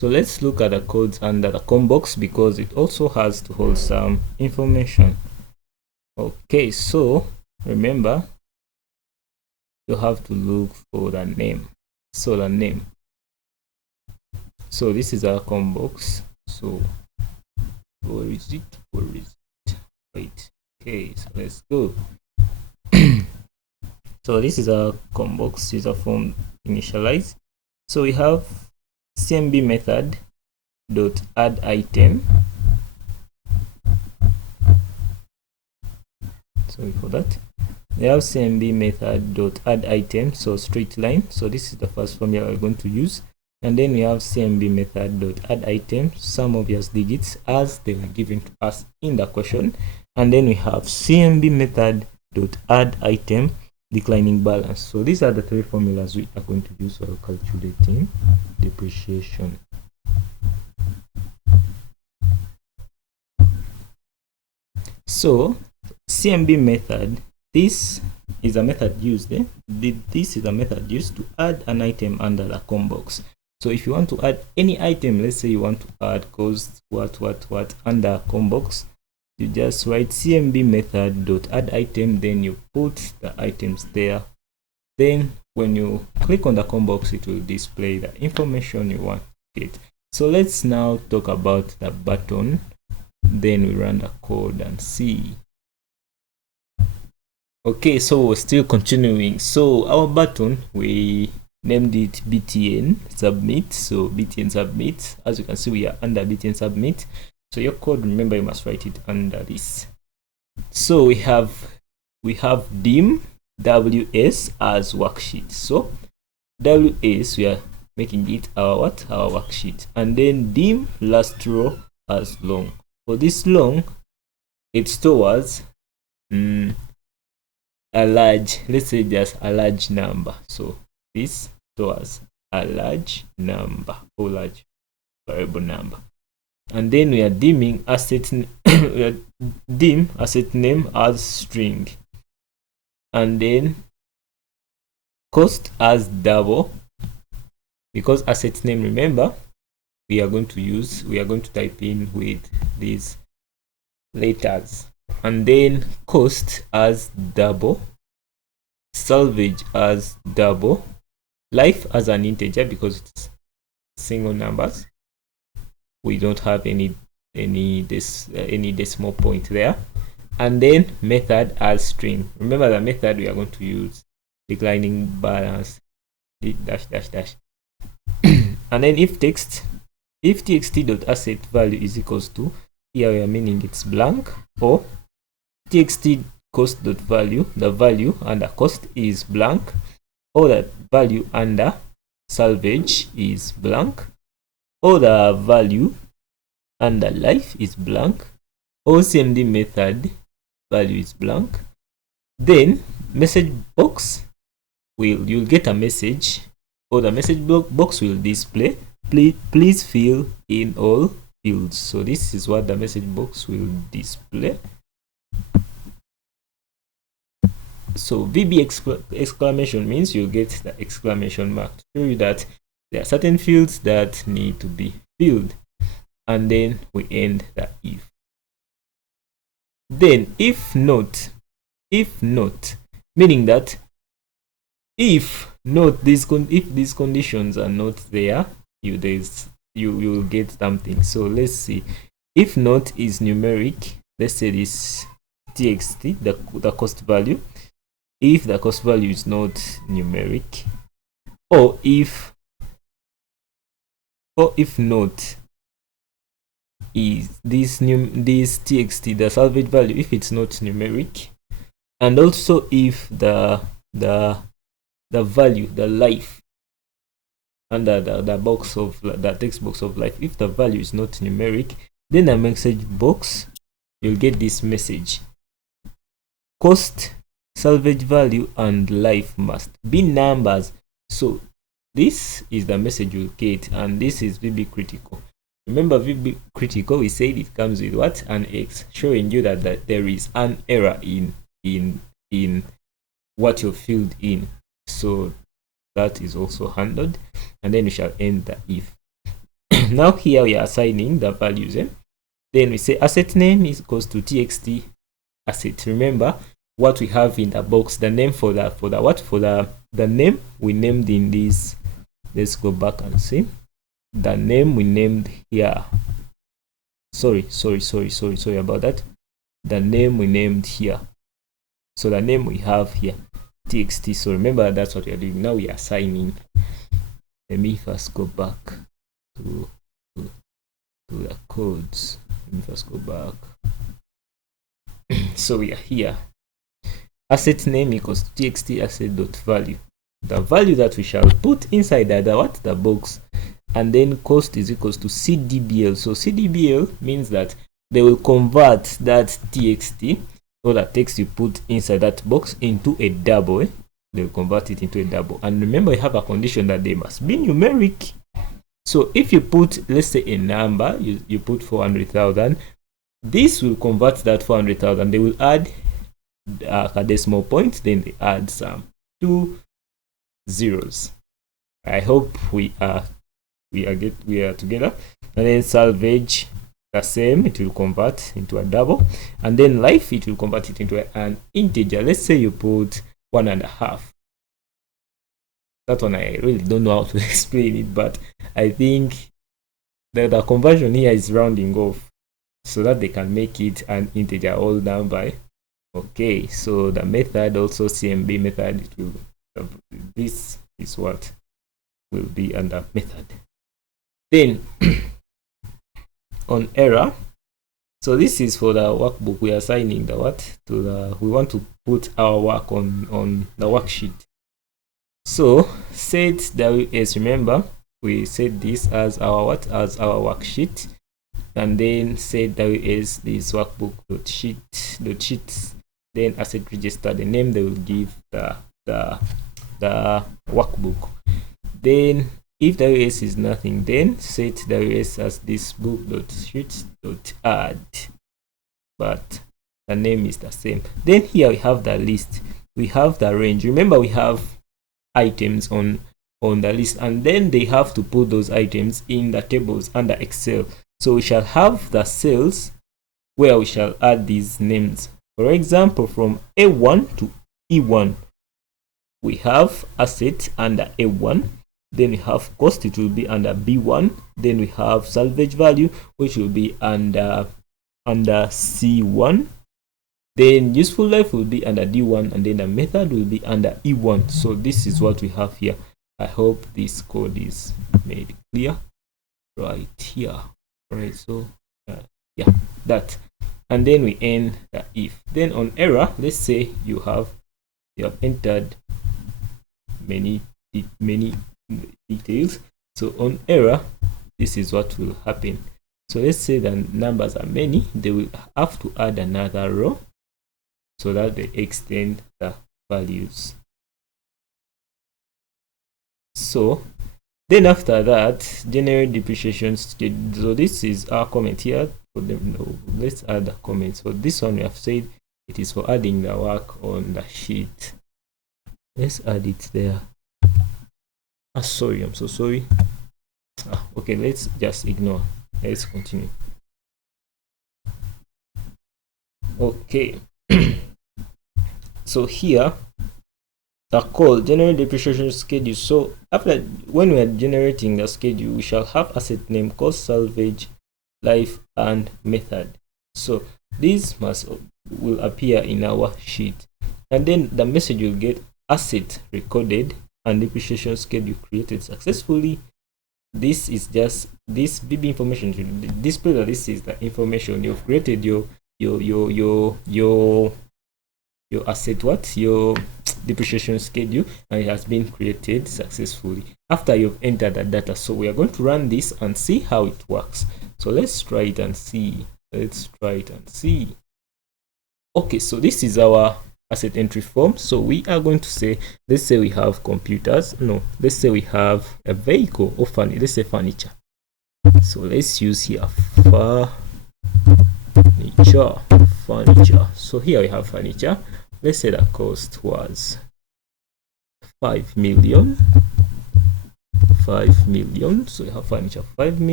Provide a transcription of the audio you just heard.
So let's look at the codes under the COM box because it also has to hold some information. Okay, so remember you have to look for the name. So the name. So this is our COM box. So where is it? Where is it? Wait. Okay, so let's go. So this is our COM box user form initialize. So we have CMB method dot add item. Sorry for that. We have CMB method dot add item, so straight line. So this is the first formula we're going to use, and then we have CMB method dot add item, some obvious digits as they were given to us in the question, and then we have CMB method dot add item declining balance. So these are the three formulas we are going to use for calculating depreciation. So CMB method, this is a method used this is a method used to add an item under the COM box. So if you want to add any item, let's say you want to add cost what under COM box, you just write CMB method dot add item, then you put the items there. Then when you click on the COM box, it will display the information you want to get. So let's now talk about the button. Then we run the code and see. Okay, so we're still continuing. So our button, we named it BTN submit. So BTN submit, as you can see, we are under BTN submit. So your code, remember, you must write it under this. So we have dim WS as worksheet. So WS, we are making it our worksheet, and then dim last row as long. For this long, it stores a large, let's say just a large number. So this stores a large number or large variable number. And then we are dimming asset we are dim asset name as string, and then cost as double, because asset name, remember, we are going to type in with these letters, and then cost as double, salvage as double, life as an integer because it's single numbers, we don't have any decimal point there, and then method as string. Remember the method we are going to use declining balance dash dash dash and then if txt.asset value is equals to, here we are meaning it's blank, or txt cost.value, the value under cost is blank, or the value under salvage is blank, or the value under life is blank, or CMD method value is blank. Then message box, you'll get a message, or the message box will display please fill in all fields. So this is what the message box will display. So VB exclamation means you get the exclamation mark to show you that there are certain fields that need to be filled, and then we end the if. Then if not, meaning that if these conditions are not there, you will get something. So let's see, if not is numeric, let's say this txt, the cost value, if the cost value is not numeric, or if not is this txt, the salvage value, if it's not numeric, and also if the value, the life under the box of the text box of life, if the value is not numeric, then the message box, you'll get this message: cost, salvage value, and life must be numbers. So this is the message you'll get, and this is VB critical. Remember, VB critical, we said it comes with what? An X, showing you that there is an error in what you filled in. So that is also handled, and then we shall end the if. Now here we are assigning the values. Then we say asset name is equals to txt asset. Remember what we have in the box, the name for the name we named in this. Let's go back and see the name we named here. Sorry about that. The name we named here. So the name we have here, txt. So remember, that's what we are doing. Now we are assigning. Let me first go back to the codes. Let me first go back. So we are here. Asset name equals to txt asset dot value. The value that we shall put inside the box, and then cost is equals to CDBL. So CDBL means that they will convert that txt, or that text you put inside that box, into a double. They'll convert it into a double. And remember, you have a condition that they must be numeric. So if you put, let's say, a number, you put 400,000, this will convert that 400,000. They will add a decimal point, then they add some 2 zeros. I hope we are together. And then salvage, the same, it will convert into a double. And then life, it will convert it into an integer. Let's say you put 1.5. That one I really don't know how to explain it, but I think that the conversion here is rounding off so that they can make it an integer all down by. Okay, so the method also CMB method, it will, this is what will be under method. Then on error, so this is for the workbook. We are assigning the what to the, we want to put our work on the worksheet. So set WS, remember we set this as our what, as our worksheet, and then set WS this workbook dot sheets, then asset register the name they will give the workbook. Then if WS is nothing, then set WS as this book dot sheets dot add, but the name is the same. Then here we have the list, we have the range. Remember we have items on the list, and then they have to put those items in the tables under Excel. So we shall have the cells where we shall add these names. For example, from A1 to E1, we have asset under A1, then we have cost, it will be under B1, then we have salvage value, which will be under C1, then useful life will be under D1, and then the method will be under E1. So this is what we have here. I hope this code is made clear right here. Right, so yeah, that, and then we end the if. Then on error, let's say you have entered many details. So on error, this is what will happen. So let's say the numbers are many, they will have to add another row so that they extend the values. So then after that, generate depreciation schedule. So this is our comment here for them. No, let's add a comment. So this one we have said it is for adding the work on the sheet. Let's add it there. Sorry, I'm so sorry. Okay, let's just ignore. Let's continue. Okay. So here the call generate depreciation schedule. So after, when we are generating the schedule, we shall have asset name, cost, salvage, life, and method. So these will appear in our sheet, and then the message will get asset recorded and depreciation schedule created successfully. This is just this VB information to display that this is the information you've created your asset, what, your depreciation schedule, and it has been created successfully after you've entered the data. So we are going to run this and see how it works. So let's try it and see. Okay, so this is our asset entry form. So we are going to say, let's say we have computers, no, let's say we have a vehicle or let's say furniture. So let's use here furniture. So here we have furniture. Let's say the cost was 5 million. So we have furniture 5 million.